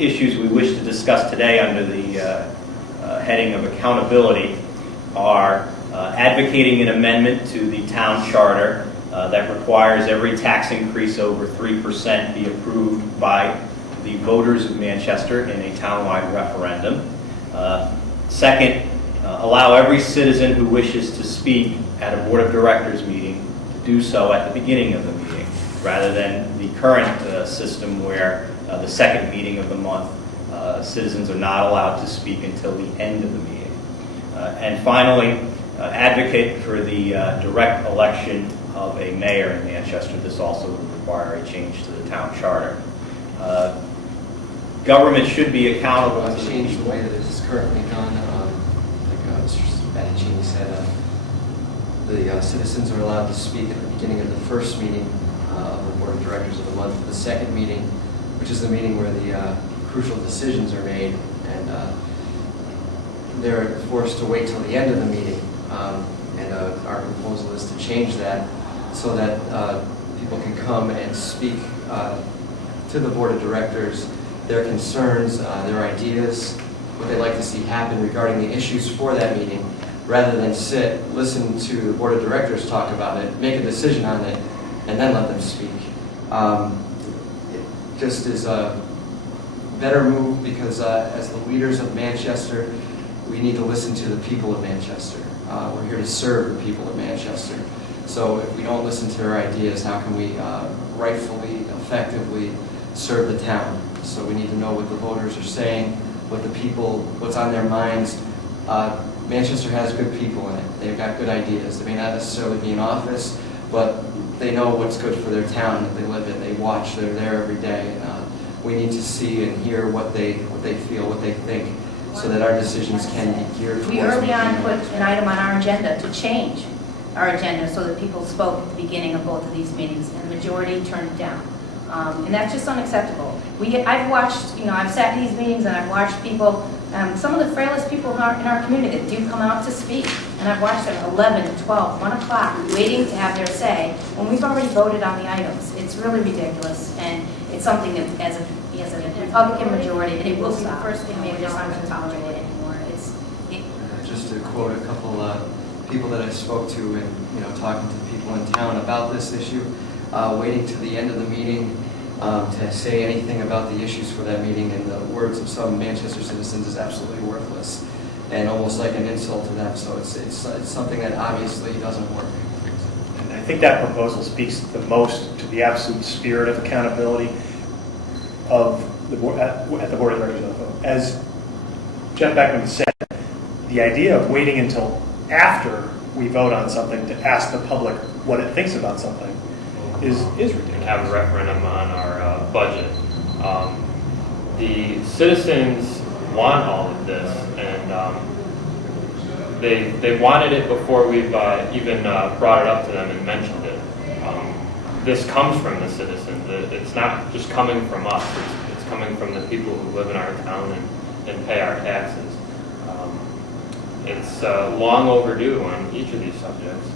issues we wish to discuss today under the heading of accountability are advocating an amendment to the town charter that requires every tax increase over 3% be approved by the voters of Manchester in a townwide referendum. Second, allow every citizen who wishes to speak at a board of directors meeting to do so at the beginning of the meeting, rather than the current system where the second meeting of the month citizens are not allowed to speak until the end of the meeting. And finally, advocate for the direct election of a mayor in Manchester. This also would require a change to the town charter. Government should be accountable to the change people. the way that it is currently done. Like Mr. Battaccini said, the citizens are allowed to speak at the beginning of the first meeting of the board of directors of the month. The second meeting, which is the meeting where the crucial decisions are made, and they're forced to wait till the end of the meeting. And our proposal is to change that so that people can come and speak to the board of directors their concerns, their ideas, what they'd like to see happen regarding the issues for that meeting, rather than sit, listen to the board of directors talk about it, make a decision on it, and then let them speak. It just is a better move because as the leaders of Manchester, we need to listen to the people of Manchester. We're here to serve the people of Manchester. So if we don't listen to their ideas, how can we rightfully, effectively serve the town? So we need to know what the voters are saying, what the people, what's on their minds. Manchester has good people in it. They've got good ideas. They may not necessarily be in office, but they know what's good for their town that they live in. They watch, they're there every day. We need to see and hear what they feel, what they think, so that our decisions can be geared towards. We early on put an item on our agenda to change our agenda so that people spoke at the beginning of both of these meetings, and the majority turned it down. And that's just unacceptable. I've watched, I've sat in these meetings and I've watched people, some of the frailest people in our community that do come out to speak, and I've watched them at 11, 12, 1 o'clock waiting to have their say when we've already voted on the items. It's really ridiculous, and it's something that as a Republican majority, and it will be the first thing maybe just not going to tolerate it anymore. Just to quote a couple people that I spoke to and talking to people in town about this issue, waiting to the end of the meeting to say anything about the issues for that meeting, in the words of some Manchester citizens, is absolutely worthless and almost like an insult to them. So it's something that obviously doesn't work. And I think that proposal speaks the most to the absolute spirit of accountability of the board, at the board of directors. As Jeff Beckman said, the idea of waiting until after we vote on something to ask the public what it thinks about something is ridiculous. Have a referendum on our budget. The citizens want all of this, and they wanted it before we've even brought it up to them and mentioned it. This comes from the citizens. It's not just coming from us. It's coming from the people who live in our town and pay our taxes. It's long overdue on each of these subjects.